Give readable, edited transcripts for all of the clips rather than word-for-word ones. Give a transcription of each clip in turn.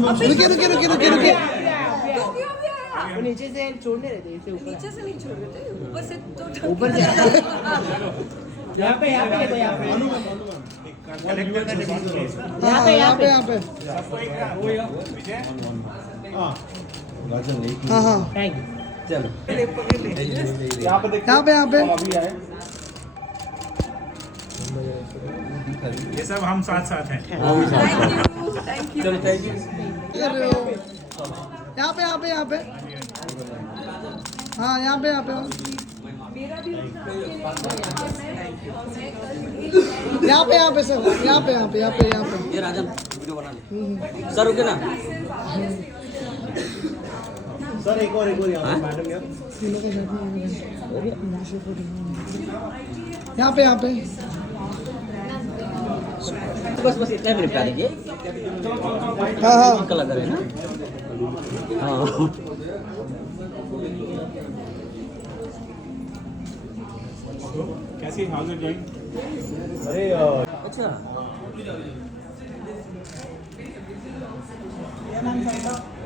रुकिए रुकिए रुकिए रुकिए रुकिए वो नीचे से छोड़ने रहते इसे ऊपर नीचे से नहीं छोड़ देते, ऊपर से तो ऊपर से यहाँ पे देखो यहाँ पे हाँ यहाँ पे यहाँ पे हाँ हाँ थैंक यू चलो यहाँ पे यहाँ पे ये सब हम साथ साथ हैं। Thank you. चलो थैंक यू। यहाँ पे यहाँ पे यहाँ पे हाँ यहाँ पे यहाँ पे यहाँ पे यहाँ पे सर यहाँ पे यहाँ पे यहाँ पे यहाँ पे ये राजा वीडियो बना ले सर रुके ना सर एक और यहाँ पे मैडम यार यहाँ पे यहाँ पे बस बस इतना भी निपटा दीजिए हाँ हाँ कलर है ना हाँ कैसी हाउस इज गोइंग? अरे अच्छा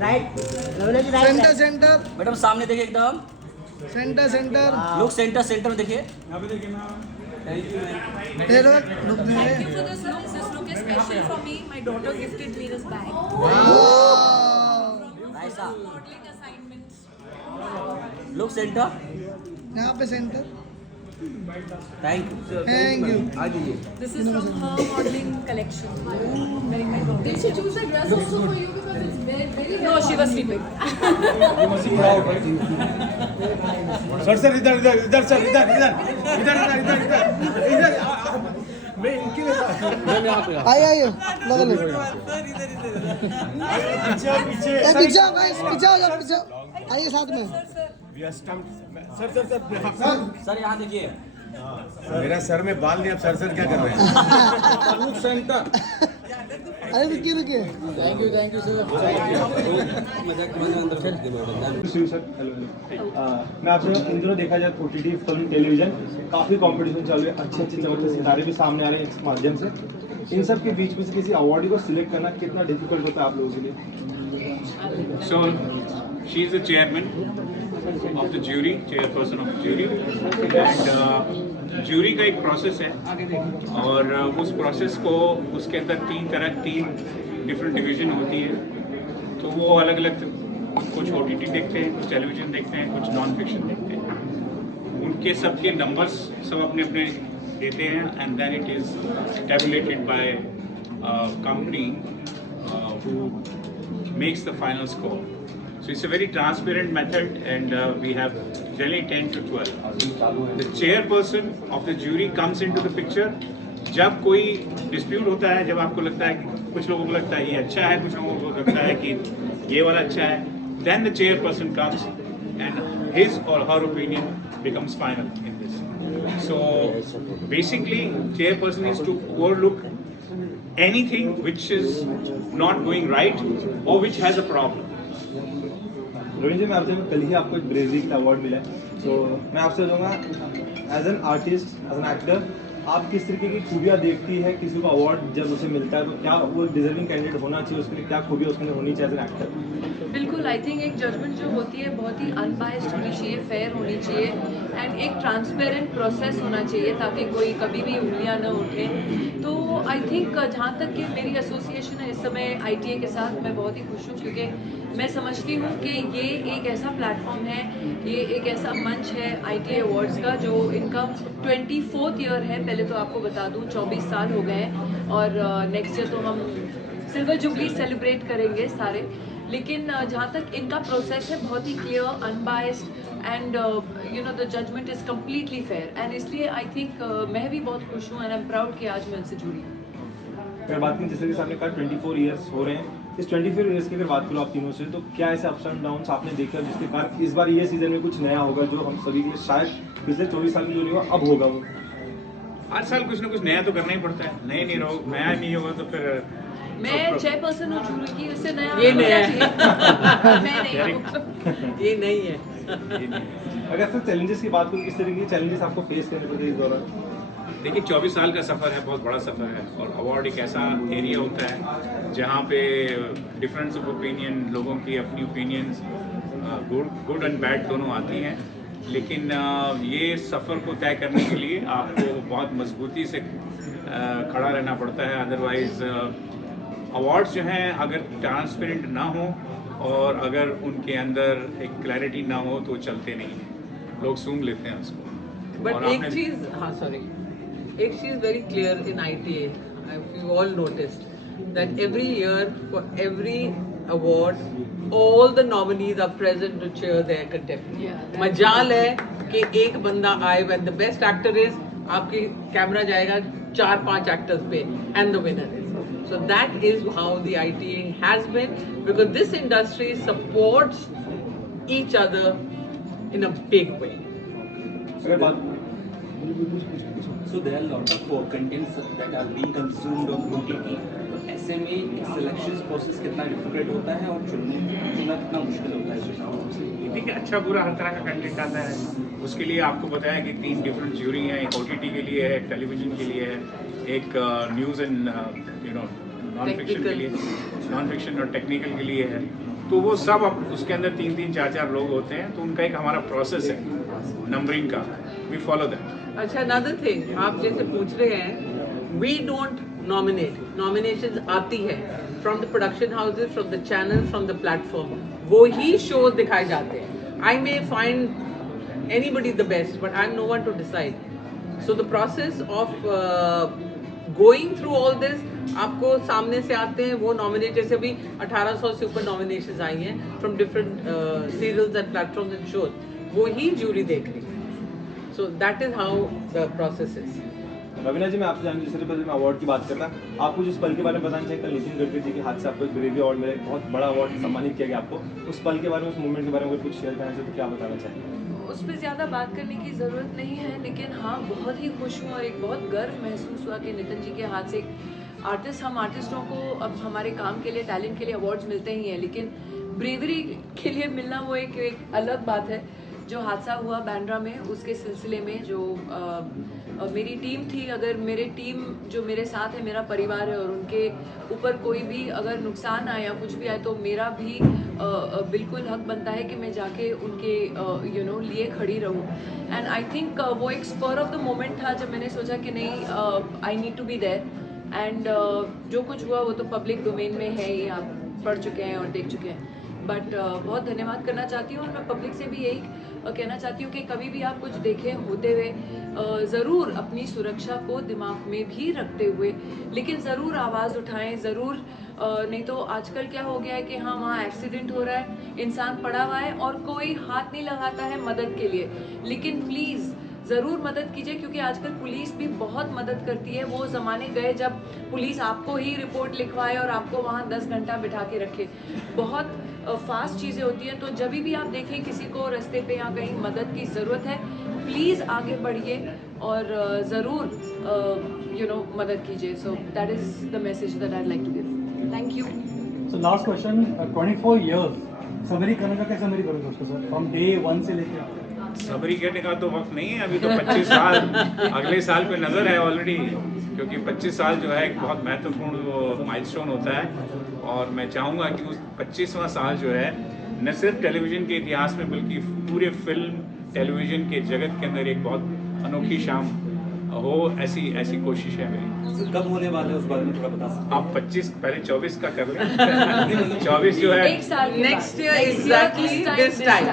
राइट सेंटर सेंटर मैडम सामने देखिए एकदम सेंटर सेंटर लोग सेंटर सेंटर में देखिए यहाँ पे देखिए ना। ये लोग रुक Thank गए you for this look. This look is special for me. My daughter gifted me this bag. ऐसा Modeling assignments. लोग सेंटर यहाँ पे centre thank you thank you आ जाइए This is from her modeling collection. Wearing my daughter. Did she choose a dress also for you because it's very, very No, she was sleeping. Sir sir इधर इधर इधर sir इधर इधर इधर इधर इधर इधर इधर मैं इनके लिए आइए आइए लगा लो पीछे पीछे ए पीछे आओ गाइस पीछे आ जाओ पीछे आइए साथ में we are stumped sir sir sir sir यहाँ देखिए मेरा सर में बाल नहीं, अब सर क्या कर रहे हैं? अरे रुकिए रुकिए थैंक यू सर मजाक अंदर से सर हेलो मैं आपसे इन दिनों देखा जाए OTT फिल्म टेलीविजन काफ़ी कंपटीशन चालू है, अच्छे अच्छे चमकते सितारे भी सामने आ रहे हैं इस माध्यम से। इन सब के बीच में से किसी अवार्डी को सिलेक्ट करना कितना डिफिकल्ट होता है आप लोगों के लिए? So, she is the chairman of the jury, chairperson of the jury, and jury का एक प्रोसेस है और उस प्रोसेस को उसके अंदर तीन डिफरेंट डिवीजन होती है, तो वो अलग अलग कुछ OTT देखते हैं, कुछ टेलीविजन देखते हैं, कुछ नॉन फिक्शन देखते हैं, उनके सबके नंबर्स सब अपने अपने देते हैं and then it is tabulated by company who makes the final score. So it's a very transparent method and we have generally 10 to 12. The chairperson of the jury comes into the picture. जब कोई dispute होता है, जब आपको लगता है कि कुछ लोगों को लगता है ये अच्छा है, कुछ लोगों को लगता है कि ये वाला अच्छा है, then the chairperson comes and his or her opinion becomes final in this. So basically chairperson is to overlook anything which is not going right or which has a problem. Rohit जी मैं आपसे कल ही आपको एक ब्रेवरी का award मिला है, तो मैं आपसे कहूँगा as an artist as an actor आप किस तरीके की खूबियाँ देखती है किसी को अवार्ड जब उसे मिलता है, तो क्या वो डिजर्विंग कैंडिडेट होना चाहिए, उसके लिए क्या खूबियाँ उसके लिए होनी चाहिए एज एन एक्टर? बिल्कुल, आई थिंक एक जजमेंट जो होती है बहुत ही अनबायस्ड होनी चाहिए, फेयर होनी चाहिए एंड एक ट्रांसपेरेंट प्रोसेस होना चाहिए ताकि कोई कभी भी उंगलियां न उठे। तो आई थिंक जहाँ तक कि मेरी एसोसिएशन है इस समय ITA के साथ, मैं बहुत ही खुश हूँ क्योंकि मैं समझती हूँ कि ये एक ऐसा प्लेटफॉर्म है, ये एक ऐसा मंच है ITA अवार्ड्स का जो इनका 24th ईयर है। पहले तो आपको बता दूँ 24 साल हो गए हैं और नेक्स्ट ईयर तो हम सिल्वर जुबली सेलिब्रेट करेंगे सारे, लेकिन जहाँ तक इनका प्रोसेस है बहुत ही clear, unbiased and you know the judgement is completely fair and इसलिए आई थिंक मैं भी बहुत खुश हूँ एंड आई एम प्राउड कि आज मैं उनसे जुड़ी हूँ। अगर बात करें जैसे कि सामने कहा 24 ईयर्स हो रहे हैं, इस 24 ईयर्स की अगर बात करो आप तीनों से, तो क्या ऐसे अप्स एंड डाउन्स आपने देखे जिसके कारण इस बार ये सीजन में कुछ नया होगा जो हम सभी के लिए शायद पिछले 24 साल में जो नहीं हुआ अब होगा? वो हर साल कुछ ना कुछ नया तो करना ही पड़ता है, नया नहीं होगा तो फिर मैं चेयरपर्सन हूँ जुरी की, इससे नया ये नया है। मैं नहीं हूँ। ये नहीं है अगर फिर चैलेंजेस की बात करूँ, किस तरीके के चैलेंजेस आपको फेस करने पड़ते हैं इस दौरान? देखिए 24 साल का सफ़र है, बहुत बड़ा सफ़र है, और अवार्ड एक ऐसा एरिया होता है जहाँ पे डिफरेंस ऑफ ओपिनियन, लोगों की अपनी ओपिनियंस गुड एंड बैड दोनों आती हैं, लेकिन ये सफ़र को तय करने के लिए आपको बहुत मजबूती से खड़ा रहना पड़ता है। अदरवाइज़ अवार्ड्स जो हैं अगर ट्रांसपेरेंट ना हो और अगर उनके अंदर एक क्लैरिटी ना हो तो चलते नहीं हैं, लोग सूंघ लेते हैं उसको। बट और एक आपने- चीज, हाँ सॉरी, एक चीज very clear in ITA, you all noticed that every year for every award all the nominees are present to cheer their contemporaries. Yeah, मजाल है कि एक बंदा आए, when the best actor is, आपकी कैमरा जाएगा 4-5 एक्टर्स पे and the winner is. So that is how the ITA has been, because this industry supports each other in a big way. अगर बात So there are a lot of contents that are being consumed on OTT. तो ऐसे में एक selection process कितना difficult होता है और चुनना कितना मुश्किल होता है? देखिए अच्छा बुरा हर तरह का कंटेंट आता है, उसके लिए आपको बताया कि 3 डिफरेंट ज्यूरी हैं, एक OTT के लिए है, एक टेलीविजन के लिए है, एक न्यूज़ एंड नॉन फिक्शन के लिए, नॉन फिक्शन और टेक्निकल के लिए है। तो वो सब अब उसके अंदर 3-3, 4-4 लोग होते हैं, तो उनका एक हमारा प्रोसेस है नंबरिंग का, वी फॉलो दैट। अच्छा, अनदर थिंग, आप जैसे पूछ रहे हैं, वी डोंट नॉमिनेट, नॉमिनेशंस आती है from the production houses, from the channel, from the platform, वो ही शोज दिखाए जाते हैं। I may find anybody the best but I am no one to decide. So the process of going through all this, आपको सामने से आते हैं वो नॉमिनेट, जैसे अभी 1800 से ऊपर नॉमिनेशंस आई हैं from different serials and platforms and shows, वो ही ज्यूरी देख रही है। So that is how the process is. Raveena जी, मैं आपसे जानना, जिस तरह मैं अवार्ड की बात कर रहा, आपको जिस पल के बारे में बताना चाहिए, कल नितिन गडकरी जी के हाथ से आपको एक ब्रेवी अवार्ड मिला, एक बहुत बड़ा अवार्ड सम्मानित किया गया आपको, उस पल के बारे में, उस मूवमेंट के बारे में अगर कुछ शेयर करना चाहिए तो क्या बताना चाहिए? उस पर ज़्यादा बात करने की ज़रूरत नहीं है, लेकिन हाँ बहुत ही खुश हूँ और एक बहुत गर्व महसूस हुआ कि नितिन जी के हाथ से एक आर्टिस्ट, हम आर्टिस्टों को अब हमारे काम के लिए, टैलेंट के लिए अवार्ड्स मिलते ही हैं, लेकिन ब्रेवरी के लिए मिलना वो एक अलग बात है। जो हादसा हुआ बांद्रा में, उसके सिलसिले में जो मेरी टीम थी, अगर मेरे टीम जो मेरे साथ है, मेरा परिवार है, और उनके ऊपर कोई भी अगर नुकसान आए या कुछ भी आए तो मेरा भी बिल्कुल हक बनता है कि मैं जाके उनके लिए खड़ी रहूं। एंड आई थिंक वो एक स्पर ऑफ द मोमेंट था जब मैंने सोचा कि नहीं, I need to be there. And जो कुछ हुआ वो तो पब्लिक डोमेन में है, ये आप पढ़ चुके हैं और देख चुके हैं। बट बहुत धन्यवाद करना चाहती हूँ, और मैं पब्लिक से भी यही कहना चाहती हूँ कि कभी भी आप कुछ देखें होते हुए ज़रूर अपनी सुरक्षा को दिमाग में भी रखते हुए, लेकिन ज़रूर आवाज़ उठाएं, ज़रूर नहीं तो आजकल क्या हो गया है कि हाँ वहाँ एक्सीडेंट हो रहा है, इंसान पड़ा हुआ है और कोई हाथ नहीं लगाता है मदद के लिए, लेकिन प्लीज़ ज़रूर मदद कीजिए, क्योंकि आजकल पुलिस भी बहुत मदद करती है। वो ज़माने गए जब पुलिस आपको ही रिपोर्ट लिखवाए और आपको वहाँ 10 घंटा बिठा के रखे, बहुत फास्ट चीज़ें होती हैं। तो जब भी आप देखें किसी को रास्ते पे या कहीं मदद की ज़रूरत है, प्लीज़ आगे बढ़िए और ज़रूर मदद कीजिए। So that is the message that I like to give. Thank you. So last question, 24 years, summary करने का कैसे समरी करोगे उसको सर, फ्रॉम डे 1 से लेकर? सबरी करने का तो वक्त नहीं है, अभी तो 25 साल अगले साल पे नज़र है ऑलरेडी, क्योंकि 25 साल जो है एक बहुत महत्वपूर्ण माइलस्टोन होता है, और मैं चाहूँगा कि उस 25वां साल जो है न सिर्फ टेलीविज़न के इतिहास में बल्कि पूरे फिल्म टेलीविज़न के जगत के अंदर एक बहुत अनोखी शाम हो, ऐसी कोशिश है मेरी। कब होने वाला है उस बारे में थोड़ा बता सकते आप 25 पहले 24 का कर लें 24 जो है एक साल Next year exactly this time.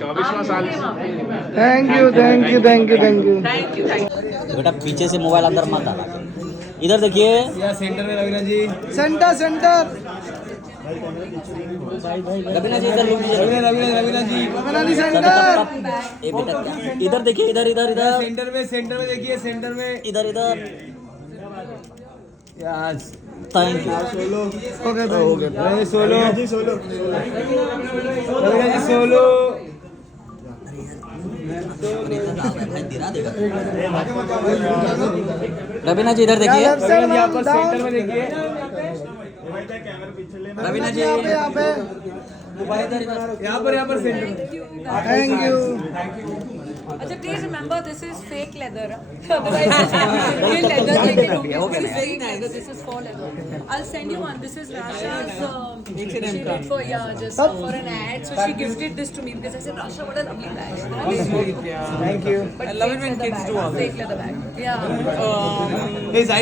24वां साल। Thank you thank you thank you thank you Thank you, thank you. बेटा पीछे से मोबाइल अंदर मत डाला, इधर देखिए सेंटर में रवीना जी, सेंटर सेंटर रवीना जी इधर लुक दीजिए। रवीना जी बनानी सेंटर। ए बेटा क्या, इधर देखिए, इधर इधर इधर सेंटर में देखिए, सेंटर में इधर इधर। Yes, thank you. Okay Raveena solo ji, solo Raveena ji, solo Raveena ji इधर देखिए, लेफ्ट साइड यहाँ पर डाउन। सेंटर में देखिए। रवीना जी यहाँ पे यहाँ पर सेंटर थैंक यू अच्छा, please remember this is fake leather. Otherwise, it's real leather. Like, this is very nice. This is faux leather. I'll send you one. This is Rasha's. She did for just for an ad. So she gifted this to me because I said, Rasha, what a lovely bag. Thank you But I love it when kids do all this. Fake leather bag. Yeah.